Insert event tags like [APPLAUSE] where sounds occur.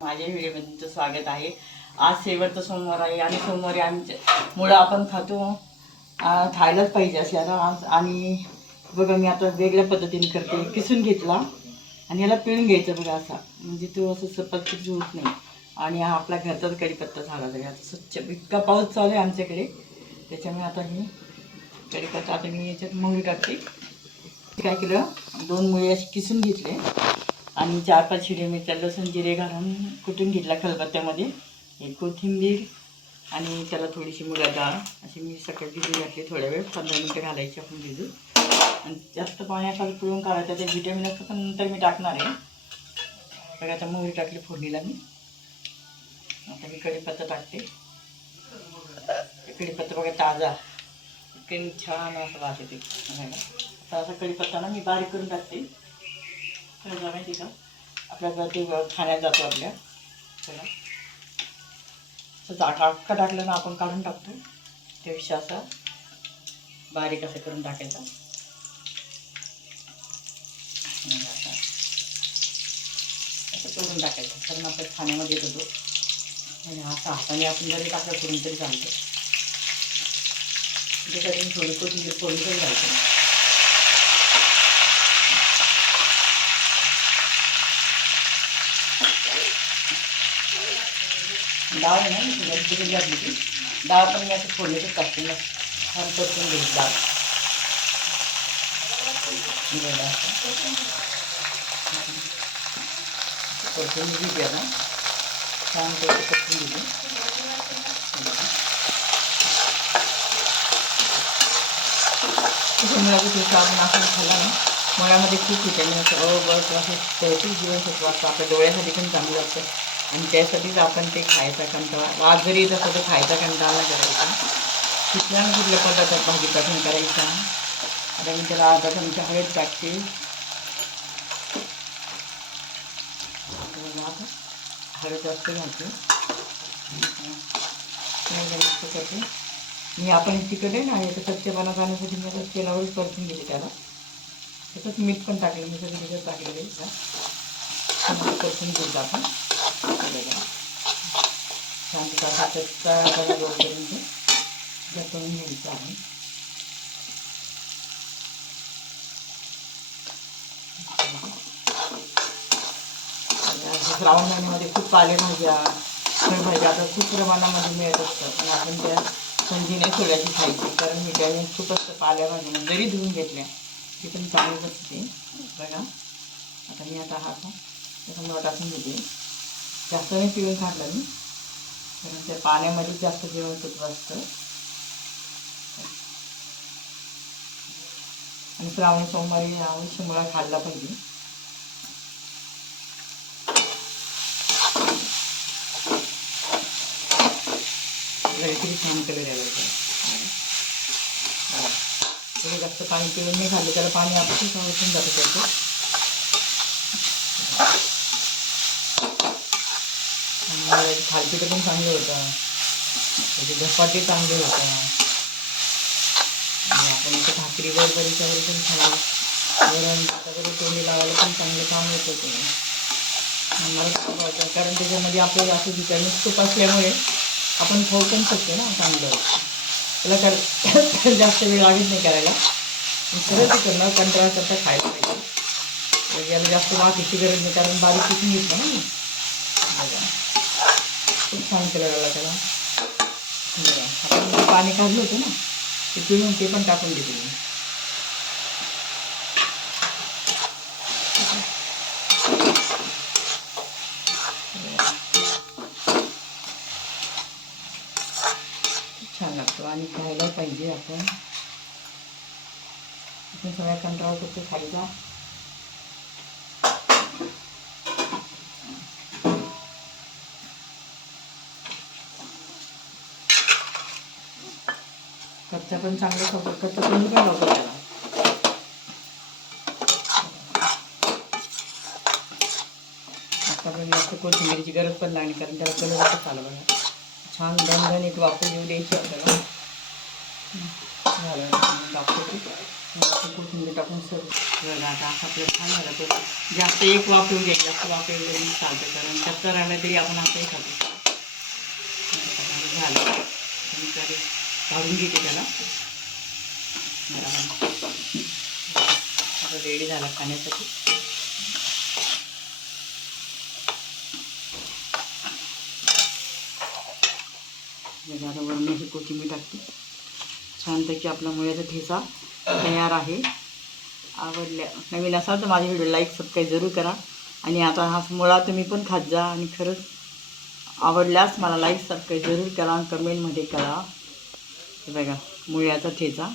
माझ्या व्हिडिओमध्ये स्वागत आहे. आज शेवटचा सोमवार आहे आणि सोमवारी आमच्या मुळं आपण खातो खायलाच पाहिजे असल्यानं आज आणि बघा मी आता वेगळ्या पद्धतीने करते. किसून घेतला आणि याला पिळून घ्यायचं बघा असा. म्हणजे तो असं सपत होत नाही. आणि हा आपला घरचाच कढीपत्ता झाला तरी आता स्वच्छ इतका पाऊस चालू आहे आमच्याकडे. त्याच्यामुळे आता मी कढीपत्ता आता मी याच्यात मुळी टाकते. काय केलं? दोन मुळे अशी किसून घेतले. आणि चार पाच हिरवे मिरच्या लसूण जिरे घालून कुटून घेतला खलबत्त्यामध्ये? एक कोथिंबीर आणि त्याला थोडीशी मुगा डाळ. अशी मी सकाळ भिजू घातली थोड्या वेळ पंधरा मिनटं घालायची आपण भिजू. आणि जास्त पाण्याखाली पिळून काढायचं ते व्हिटॅमिन असतं पण नंतर मी टाकणार आहे. बघा आता मोहरी टाकली फोडणीला मी. आता मी कढीपत्ता टाकते. कढीपत्ता बघा ताजा. इतकं छान असं वाटते येते बघायला आता असा कढीपत्ता ना मी बारीक करून टाकते. काय माहिती का? आपल्या ते खाण्यात जातो आपल्या. त्याला असं अख्खा टाकलं ना आपण काढून टाकतो त्यापेक्षा असा बारीक असं करून टाकायचा. असं करून टाकायचं. कारण आपण खाण्यामध्ये येत होतो आणि असा हाताने आपण जरी टाकलं करून तरी चालतो. त्याच्यासाठी थोडी कोथिंबीर फोडून तरी घालतो ना मी तुला तिथे घातली ती डाळ पण मी असं फोडण्याचं टाकते ना छान परतून घेईल डाळ ना अ बस जीवनसत्व असतं आपल्या डोळ्यासाठी आणि त्यासाठीच आपण ते खायचा कंटाळा वाज जरी येत तर खायचा कंटाळा करायचा. कुठल्या ना कुठल्या पदार्थात भाजीपासून करायचा. आता मी त्याला आता चमचा हळद टाकते. हळद जास्त घालते. मस्त करते. मी आपण तिकडे ना याचं सत्यपणा जाण्यासाठी मी आता तेलावरच परतून घेते त्याला. तसंच मीठ पण टाकलं मी सगळं टाकलेलं आहे. का छान आपण. हे छान त्याचा कच्चा कलर जोपर्यंत म्हणजे परतून घ्यायचं आहे. आणि श्रावण महिन्यामध्ये खूप पालेभाज्या फळभाज्या आता खूप प्रमाणामध्ये मिळत असतात. पण आपण त्या संधीने सोड्याची खायची कारण व्हिटॅमिन खूप असतं पालेभाज्या जरी धुवून घेतल्या ती पण चांगलीच असते. बघा. आता मी आता हा त्याच्यामुळं टाकून देते. जास्त नाही पिळून काढलं मी. कारण त्या पाण्यामध्ये जास्त जीवनसत्व असतं. आणि श्रावण सोमवारी आम्ही मुळा खाल्ला पाहिजे. छान कलर जास्त पाणी पिळून नाही खाल्लं त्याला पाणी आपण जातं त्याचं. आणि थालपीठ पण चांगलं होतं. त्याचे धपाटे चांगले होतं. आणि आपण इथं भाकरी बरोबर पण छान वरण त्याच्यावर तोंडी लावायला पण चांगलं काम येत होतं. मला खूप आवडतं कारण त्याच्यामध्ये आपल्याला असं विचारणं खूप असल्यामुळे आपण खाऊ पण शकतो ना चांगलं. त्याला कर [LAUGHS] जास्त वेळ लागत नाही करायला. सरळ ते कंटाळा करता खायला पाहिजे. म्हणजे याला जास्त वाफीची गरज नाही कारण बारीक पिसून घेतलं ना. बघा. खूप छान कलर आला त्याला. बरं आपण पाणी काढलं होतं ना ते पिळून ते पण टाकून देते मी. छान लागतो आणि खायला पाहिजे आपण. आपण सगळ्या कंटाळा करतो खायचा. कच्चा पण चांगलं खातो कच्चा पण पण लावतो त्याला. आता म्हणजे पण जास्त कोथिंबीरची गरज पण लागली कारण त्याला कलर असं चालू बघा. छान दणदणीत वापरून येऊ द्यायची आपल्याला. झालं दाखवते कोथिंबीर टाकून सर बघा आता असं आपलं छान झालं तर जास्त एक वापरून घ्यायची जास्त वापरून येऊ चालतं कारण कच्चं राहिलं तरी आपण असंही खातो. झालं. तरी काढून घेते त्याला. बरोबर. रेडी झाला खाण्यासाठी. बघा आता वरून हे कोथिंबीर टाकते. छानपैकी आपला मुळ्याचा ठेचा तयार आहे. आवडल्या नवीन असाल तर माझ्या व्हिडिओ लाईक सबस्क्राईब जरूर करा. आणि आता हा मुळा तुम्ही पण खात जा आणि खरंच आवडल्यास मला लाईक सबस्क्राईब जरूर करा आणि कमेंटमध्ये करा. बघा मुळ्याचा ठेचा